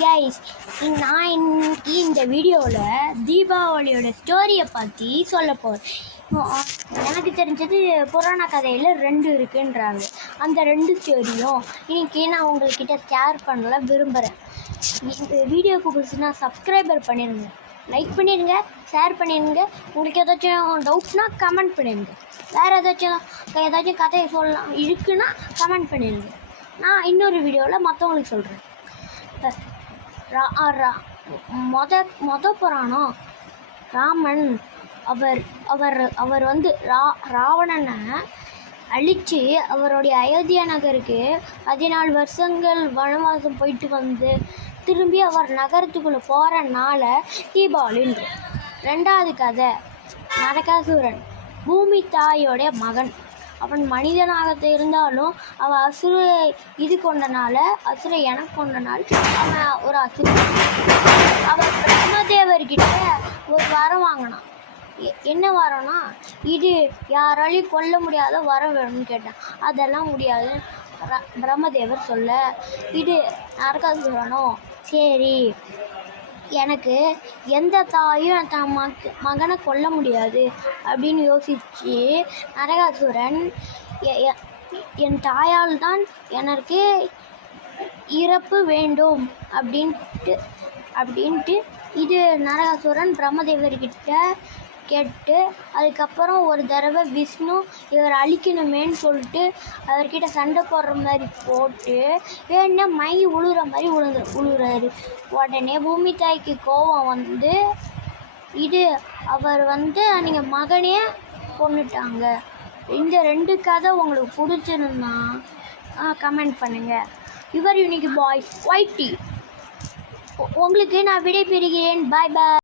Guys, நான் இன்னைக்கு இந்த வீடியோவில் தீபாவளியோட ஸ்டோரியை பற்றி சொல்ல போகிறேன். எனக்கு தெரிஞ்சது புராண கதையில் 2 இருக்குன்றாங்க. அந்த 2 ஸ்டோரியும் இன்னைக்கு நான் உங்கள்கிட்ட ஷேர் பண்ணல விரும்புகிறேன். இந்த வீடியோவுக்கு பிடிச்சுன்னா சப்ஸ்கிரைபர் பண்ணிடுங்க, லைக் பண்ணிடுங்க, ஷேர் பண்ணிடுங்க. உங்களுக்கு ஏதாச்சும் டவுட்னா கமெண்ட் பண்ணிடுங்க. வேறு ஏதாச்சும் கதையை சொல்லலாம் இருக்குன்னா கமெண்ட் பண்ணிடுங்க. நான் இன்னொரு வீடியோவில் மற்றவங்களுக்கு சொல்கிறேன். மொத புராணம் ராமன் அவர் வந்து ராவணனை அழித்து அவருடைய அயோத்தியா நகருக்கு 14 வருஷங்கள் வனவாசம் போயிட்டு வந்து திரும்பி அவர் நகரத்துக்குள்ளே போகிறனால தீபாவளின்ற. 2வது கதை நரகாசுரன், பூமி தாயோடைய மகன். அவன் மனிதனாக இருந்தாலும் அவன் அசுர கொண்டனால அவன் ஒரு அசுரன். அவன் பிரம்மதேவர்கிட்ட ஒரு வரம் வாங்கினான். என்ன வரம்னா, இது யாராலையும் கொல்ல முடியாத வரம் வேணும்னு கேட்டான். அதெல்லாம் முடியாது பிரம்மதேவர் சொல்ல, இது நரகாசுரனோ சரி, எனக்கு எந்த தாயும் தன் மகனை கொல்ல முடியாது அப்படின்னு யோசித்து நரகாசுரன், என் தாயால் தான் எனக்கு இறப்பு வேண்டும் அப்படின்ட்டு இது நரகாசுரன் பிரம்மதேவர்கிட்ட கேட்டு, அதுக்கப்புறம் ஒரு தடவை விஷ்ணு இவர் அழிக்கணுமேன்னு சொல்லிட்டு அவர்கிட்ட சண்டை போடுற மாதிரி போட்டு வேணா மை உழுற மாதிரி உழுறாரு. உடனே பூமி தாய்க்கு கோபம் வந்து அவர் நீங்கள் மகனே கொண்டுட்டாங்க. இந்த 2 கதை உங்களுக்கு பிடிச்சிருந்தா கமெண்ட் பண்ணுங்கள். யுவர் யூனிக் பாய்ஸ் ஒயிட்டி. உங்களுக்கு நான் விடை பெறுகிறேன். பாய் பாய்.